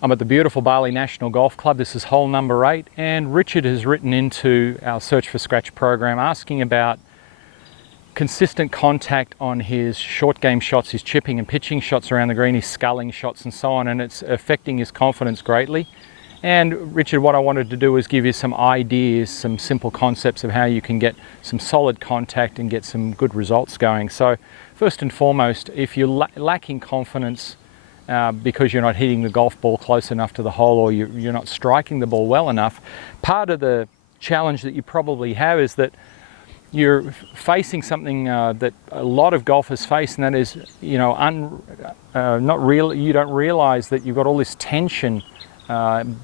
I'm at the beautiful Bali National Golf Club. This is hole number 8, and Richard has written into our Search for Scratch program asking about consistent contact on his short game shots, his chipping and pitching shots around the green, his sculling shots and so on, and it's affecting his confidence greatly. And Richard, what I wanted to do was give you some ideas, some simple concepts of how you can get some solid contact and get some good results going. So first and foremost, if you're lacking confidence because you're not hitting the golf ball close enough to the hole, or you're not striking the ball well enough, part of the challenge that you probably have is that you're facing something that a lot of golfers face, and that is, you don't realize that you've got all this tension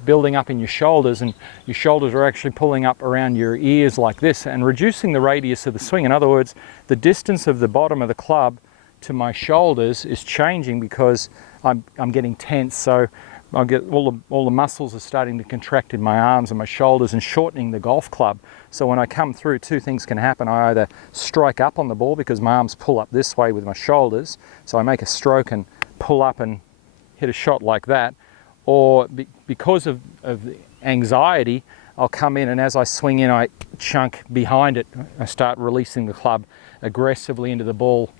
building up in your shoulders, and your shoulders are actually pulling up around your ears like this and reducing the radius of the swing. In other words, the distance of the bottom of the club to my shoulders is changing because I'm getting tense. So I get all the muscles are starting to contract in my arms and my shoulders and shortening the golf club. So when I come through, two things can happen. I either strike up on the ball because my arms pull up this way with my shoulders, so I make a stroke and pull up and hit a shot like that, or because of the anxiety, I'll come in, and as I swing in, I chunk behind it. I start releasing the club aggressively into the ball,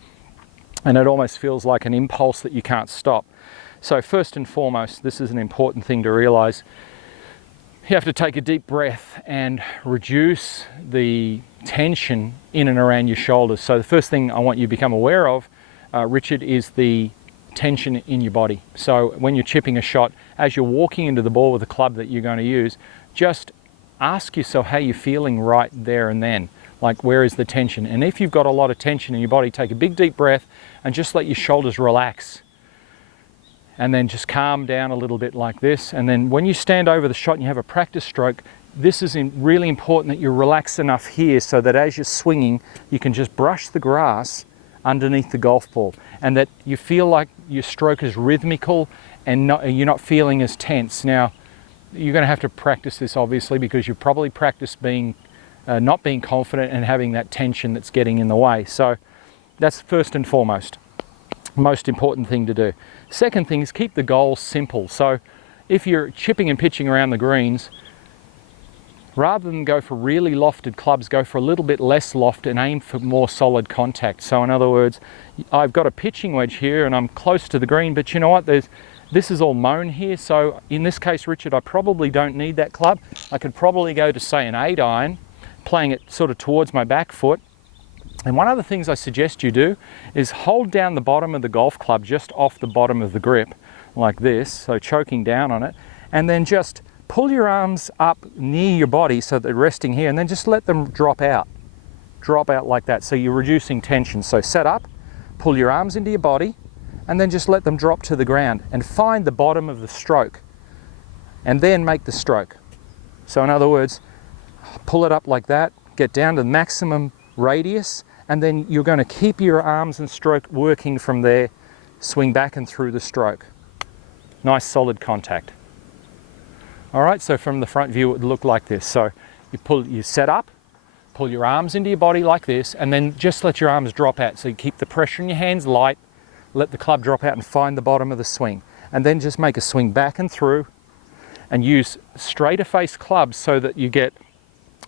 and it almost feels like an impulse that you can't stop. So first and foremost, this is an important thing to realize. You have to take a deep breath and reduce the tension in and around your shoulders. So the first thing I want you to become aware of, Richard, is the tension in your body. So when you're chipping a shot, as you're walking into the ball with the club that you're going to use, just ask yourself how you're feeling right there and then. Like, where is the tension? And if you've got a lot of tension in your body, take a big deep breath and just let your shoulders relax. And then just calm down a little bit like this. And then when you stand over the shot and you have a practice stroke, this is really important that you relax enough here so that as you're swinging, you can just brush the grass underneath the golf ball, and that you feel like your stroke is rhythmical and you're not feeling as tense. Now, you're going to have to practice this, obviously, because you've probably practiced not being confident and having that tension that's getting in the way. So that's first and foremost, most important thing to do. Second thing is keep the goals simple. So if you're chipping and pitching around the greens, rather than go for really lofted clubs, go for a little bit less loft and aim for more solid contact. So in other words, I've got a pitching wedge here and I'm close to the green, but you know what, this is all mown here. So in this case, Richard, I probably don't need that club. I could probably go to, say, an 8 iron, playing it sort of towards my back foot. And one of the things I suggest you do is hold down the bottom of the golf club just off the bottom of the grip like this, so choking down on it, and then just pull your arms up near your body so they're resting here, and then just let them drop out like that. So you're reducing tension. So set up, pull your arms into your body, and then just let them drop to the ground and find the bottom of the stroke and then make the stroke. So in other words, pull it up like that, get down to the maximum radius, and then you're going to keep your arms and stroke working from there, swing back and through the stroke. Nice solid contact. All right, so from the front view it would look like this. So you set up, pull your arms into your body like this, and then just let your arms drop out. So you keep the pressure in your hands light, let the club drop out and find the bottom of the swing. And then just make a swing back and through, and use straighter face clubs so that you get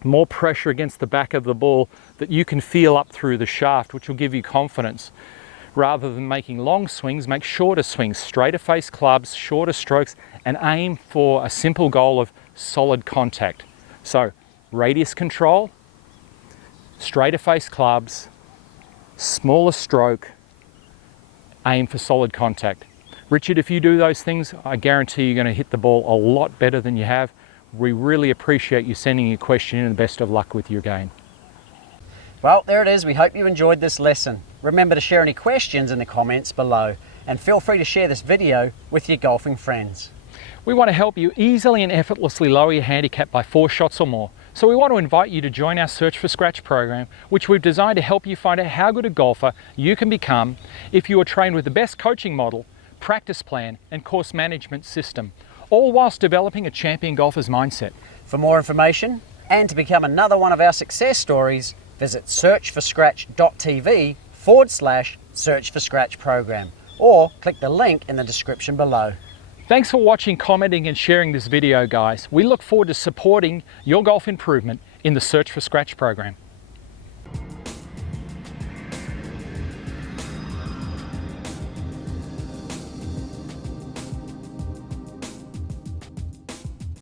more pressure against the back of the ball that you can feel up through the shaft, which will give you confidence. Rather than making long swings, make shorter swings, straighter face clubs, shorter strokes, and aim for a simple goal of solid contact. So radius control, straighter face clubs, smaller stroke, aim for solid contact. Richard, if you do those things, I guarantee you're going to hit the ball a lot better than you have. We really appreciate you sending your question in, and best of luck with your game. Well, there it is. We hope you enjoyed this lesson. Remember to share any questions in the comments below, and feel free to share this video with your golfing friends. We want to help you easily and effortlessly lower your handicap by 4 shots or more. So we want to invite you to join our Search for Scratch program, which we've designed to help you find out how good a golfer you can become if you are trained with the best coaching model, practice plan and course management system, all whilst developing a champion golfer's mindset. For more information and to become another one of our success stories, visit searchforscratch.tv/Search for Scratch program, or click the link in the description below. Thanks for watching, commenting and sharing this video, guys. We look forward to supporting your golf improvement in the Search for Scratch program.